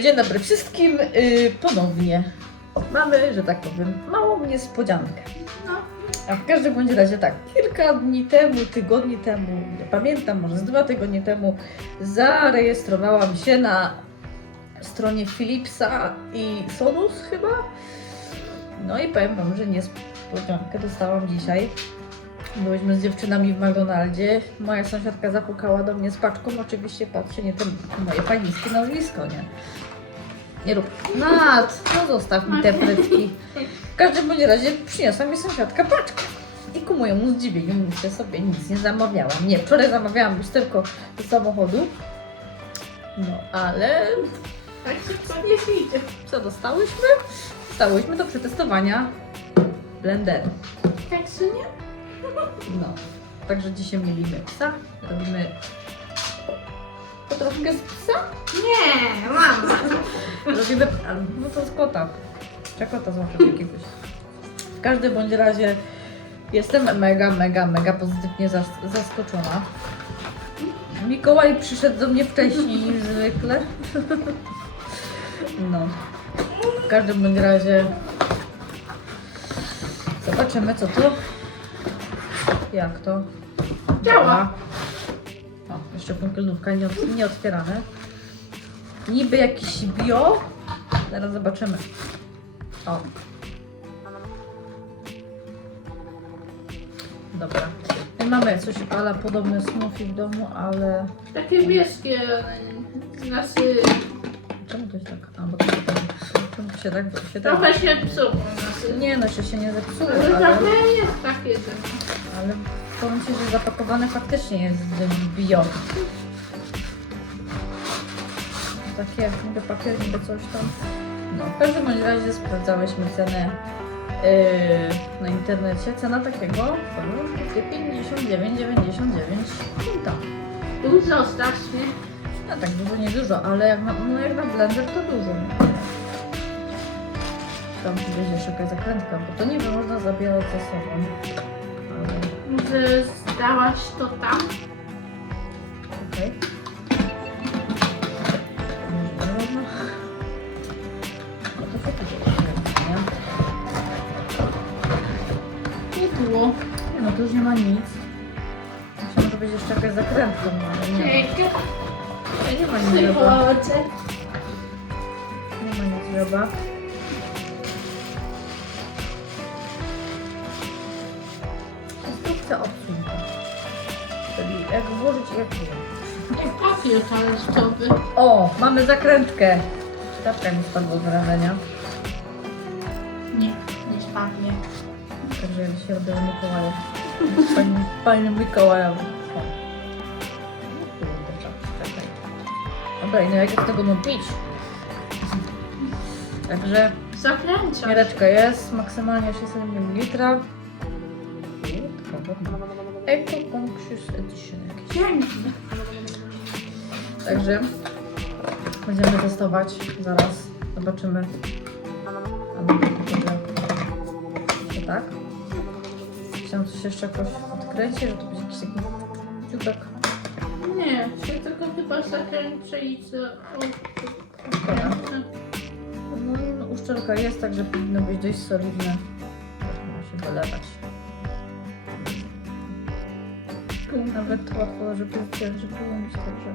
Dzień dobry wszystkim. Y, Ponownie mamy, że tak powiem, małą niespodziankę. No. A w każdym bądź razie tak, kilka dni temu, tygodni temu, nie pamiętam, może z dwa tygodnie temu, zarejestrowałam się na stronie Philipsa i Sonus chyba. No i powiem Wam, że niespodziankę dostałam dzisiaj. Byłyśmy z dziewczynami w McDonaldzie. Moja sąsiadka zapukała do mnie z paczką. Oczywiście patrzy, nie ten moje pańskie nazwisko, nie? Nie rób. Nat, no zostaw mi te frytki. W każdym bądź razie przyniosła mi sąsiadka paczkę. I ku mojemu zdziwieniu myślę sobie, nic nie zamawiałam. Nie, wczoraj zamawiałam lusterko do samochodu. No, ale Tak szybko nie idzie. co dostałyśmy? Dostałyśmy do przetestowania blenderu. Tak czy nie? No, także dzisiaj mielimy psa, robimy potrawkę z psa, Nie, mama. robimy, no to z kota, trzeba kota złapać jakiegoś. W każdym bądź razie jestem mega, mega, mega pozytywnie zas- zaskoczona. Mikołaj przyszedł do mnie wcześniej niż zwykle. No, w każdym bądź razie zobaczymy co to, jak to Działa. O, jeszcze pąkielnówka nie, ot- nie otwierane. Niby jakiś bio. Zaraz zobaczymy. O. Dobra. My mamy coś ala podobne smoothie w domu, ale... Takie wieskie, znaczy Czemu to jest tak? A, bo to się tak... To się tak... Się tak... trochę się. Znaczy. Nie no, się, się nie zepsuło, Ale ale... trochę jest takie, że... Ale powiem Ci, że zapakowane faktycznie jest w bio. Takie niby papier, niby coś tam. No, w każdym bądź razie sprawdzałyśmy cenę yy, na internecie. Cena takiego to 59,99 funta. Dużo strasznie. No tak dużo, nie dużo, ale jak na, no jak na blender to dużo. Nie? Tam będzie jakaś zakrętka, bo to niby można zabierać ze sobą. Ale Może zdałaś to tam? Okej. Może nie można? No to co tu jest, nie? Nie było. Nie no, tu już nie ma nic. Myślałam, że będzie jeszcze jakaś zakrętka, no ale nie ma. Nie ma nic. Nie ma nic chyba. Jak papier talerzowy. O, mamy zakrętkę. Czapka mi spadła z wrażenia. Nie, nie spadnie. Także dzisiaj robię Mikołaja. Pani, pani Mikołaja. Dobra, i no jak ja z tego mam pić? Także Zakręcam. Miereczka jest, maksymalnie 600 ml. Eco Conscious Edition Także będziemy testować zaraz. Zobaczymy. To to tak. Chciałam coś jeszcze jakoś odkręcić, że to będzie jakiś taki dziubek. Nie, się tylko chyba zakręcę i co... No, no, uszczelka jest, także powinno być dość solidne. Można się wylewać. Nawet łatwo, żeby, żeby wyłączyć, także...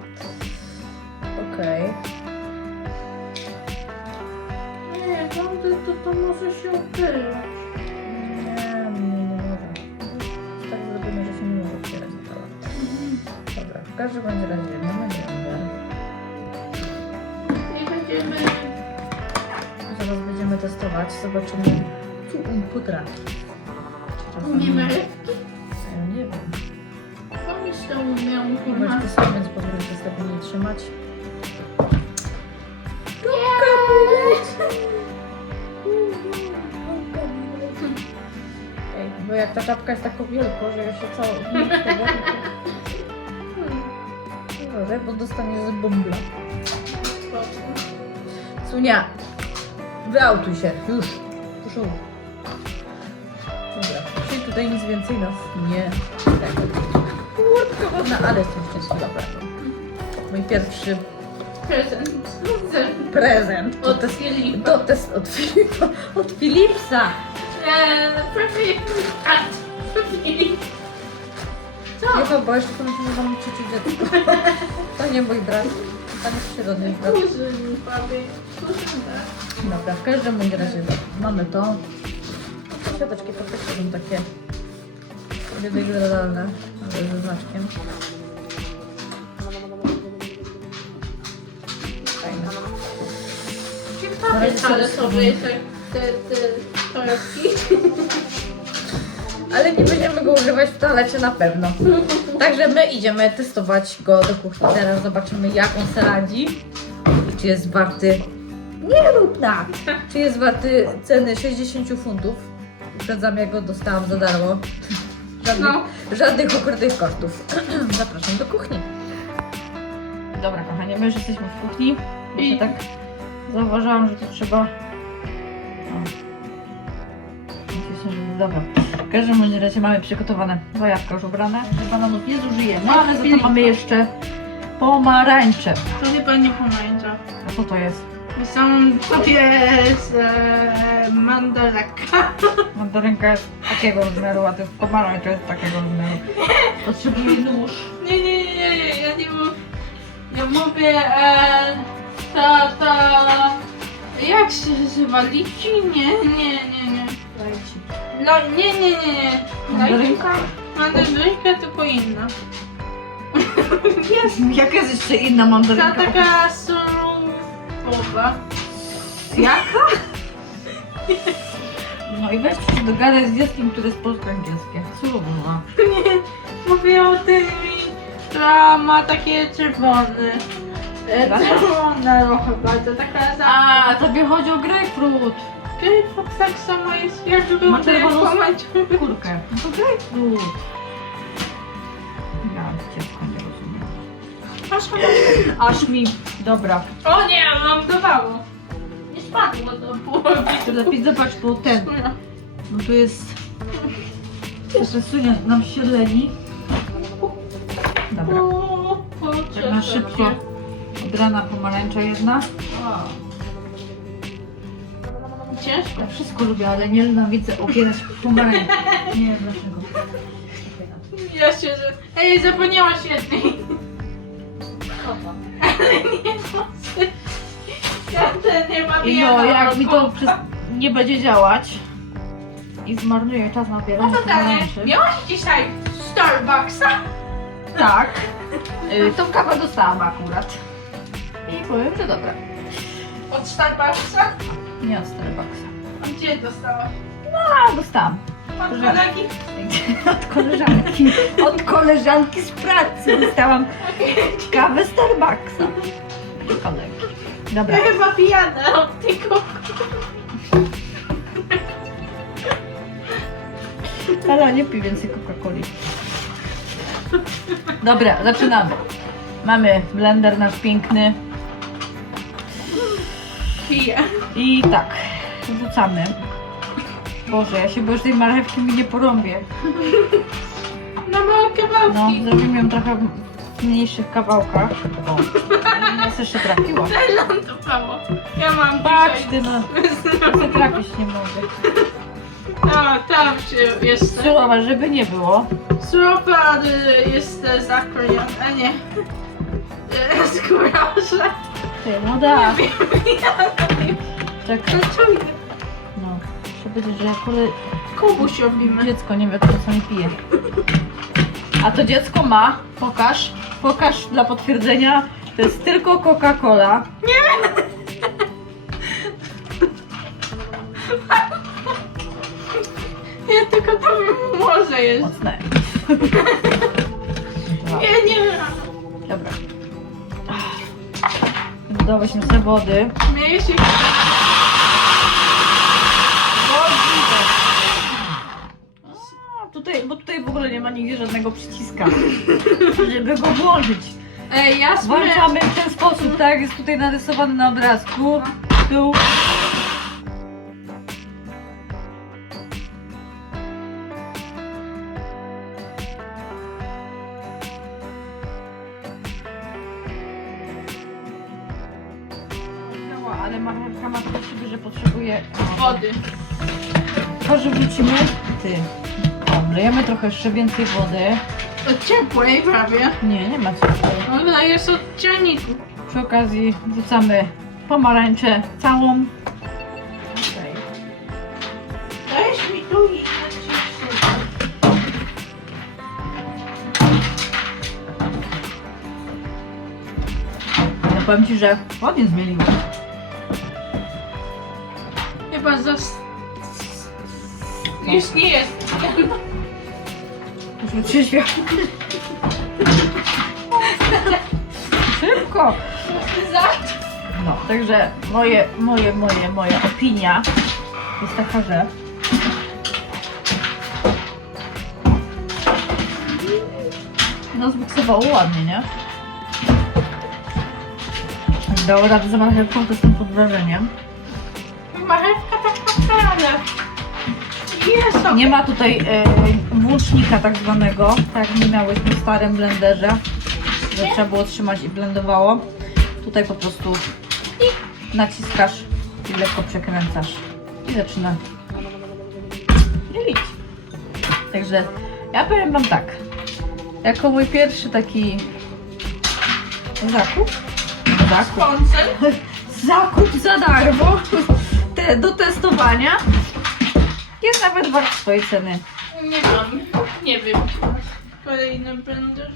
Okej. Nie, no to, to, to może się opyla. Nie, nie, nie może. Jest tak zrobione, że się nie może otwierać na całe. Dobra, w każdym bądź razie mamy blender. I będziemy... Zaraz będziemy testować, zobaczymy co on potrafi. Umiemy rybki? Że umiał Kubeczki są, więc powinien się stabilnie trzymać. Ej, bo jak ta czapka jest taką wielką, że ja się całą... Uważaj, bo dostaniesz z bumbla. Sunia, wyautuj się, już. Proszę. Dobra, czyli tutaj nic więcej nas nie tego. Wodna, ale jestem szczęśliwa, prawda? Mój pierwszy Prezent. Prezent. Prezent. Od To Filipa. To test od Filipa. Od Philipsa. Eee, kat. Filip. Co? Nie to, bo jeszcze pomyślałam, że mam trzecie dziecko. To nie mój brat. Tam jest przyrodny brat. Kuzyn, prawie. Dobra, w każdym bądź razie mamy to. To też są takie biodegradowane, ale ze znaczkiem. Fajne. Ciekawe, ale sobie te, te, te torebki. Ale nie będziemy go używać w toalecie na pewno. Także my idziemy testować go do kuchni. Teraz zobaczymy jak on se radzi. I Czy jest warty... Nie rób tak! Czy jest warty ceny 60 funtów. Uprzedzam, ja go dostałam za darmo. Żadnych, No. żadnych ukrytych kosztów. Zapraszam do kuchni. Dobra, kochanie, my już jesteśmy w kuchni. I tak zauważyłam, że to trzeba... O. Dobra. W każdym bądź razie mamy przygotowane zajawka już ubrane. Bananów nie zużyjemy, ale za to mamy jeszcze pomarańcze. To nie pomarańcza. A co to jest? Są sobie z e, mandaraka. Mandarynka jest takiego rozmiaru, a to jest pomarańcza jest takiego rozmiaru. Potrzebuję nóż. Nie, nie, nie, nie, nie, ja nie mówię. Ja mówię, e, ta, ta, jak się nazywa, lici? Nie, nie, nie, nie. No, nie, nie, nie, nie. Mandarynka? Mandarynka tylko inna. Jest. Jaka jest jeszcze inna Ta mandarynka? taka surowa. Jaka? No i weź się dogadać z dzieckiem, które jest polsko-angielskie. Surowa. Nie, mówię o tym, która ma takie czerwone. E, Taka? Czerwona trochę bardzo, taka za... A, tobie chodzi o grapefruit. Grapefruit tak samo jest, Ma lubię czerwoną pomarańczowy. Kurkę. No to grapefruit. Ja dziecko nie rozumiem. Aż mi... Dobra. O nie, mam dowało. Nie spadło połowy. To lepiej zobacz, bo ten... No tu jest... Jeszcze sunie nam się leni. Dobra. O, Tak na szybko. Ubrana pomarańcza jedna. Ciężko. Ja wszystko lubię, ale nie nienawidzę obierać pomarańczy. Nie wiem dlaczego. Ja się, że... Ej, zapomniałaś jednej. Ja ten nie mam I no, jak mi to przez... nie będzie działać i zmarnuję czas na No obieranie to dalej. Miałaś dzisiaj Starbucksa? Tak. Y, tą kawę dostałam akurat. I powiem, że dobra. Od Starbucksa? Nie od Starbucksa. A Gdzie dostałaś? A, dostałam. Od kolegi? Od koleżanki. Od koleżanki z pracy dostałam kawę Starbucksa. Kolegi. Dobra. Ja chyba pijana od tego. Ale nie piję więcej Coca-Coli. Dobra, zaczynamy. Mamy blender nasz piękny. Piję. I tak, wrzucamy. Boże, ja się boję, że tej marchewki mi nie porąbię. Na małe No, kawałki. zrobimy ją trochę w mniejszych kawałkach. O, ale nas jeszcze trafiło. Lądowało. Ja mam Patrz dzisiaj. ty, no, się trafić nie mogę. A, tam się jest. Surowa, żeby nie było. Surowa ale jest e, zakrojona, a nie. E, Skórarze. Ty, no da. Nie wiem, powiedzieć, że kule, Kubuś robimy. dziecko nie wiadomo co nie pije. A to dziecko ma, pokaż, pokaż dla potwierdzenia, to jest tylko Coca-Cola. Nie, tylko to może jest. Mocne. Nie, nie wiem. Dobra. Dodałyśmy sobie wody. Śmieję się. A, tutaj, bo tutaj żadnego przyciska, żeby go włączyć. Ej, ja. Włączamy w ten sposób, tak? Jest tutaj narysowany na obrazku. Tu. ale marchewka ma to do siebie, że potrzebuje Wody. To, że wrzucimy, ty, wlejemy trochę jeszcze więcej wody. To ciepłej prawie. Nie, nie ma ciepłej. Ona jest od. Przy okazji wrzucamy pomarańczę całą. Okej. Dajesz mi tu i. Ja powiem Ci, że ładnie. Chyba zas... Już nie jest. Musimy trzeźwiać. Szybko! No, także moje, moje, moje, moja opinia jest taka, że no zmiksowało ładnie, nie? Dało radę za marchewką, to jestem pod wrażeniem. Marchewka tak naprawdę. Jest. Nie ma tutaj e, włącznika tak zwanego, tak my miałyśmy w starym blenderze, że trzeba było trzymać i blendowało. Tutaj po prostu naciskasz i lekko przekręcasz. I zaczyna dzielić. Także ja powiem Wam tak, jako mój pierwszy taki zakup, zakup, zakup za darmo. Te, do testowania jest nawet wart swojej ceny. Nie mam. Nie wiem. Kolejny blender.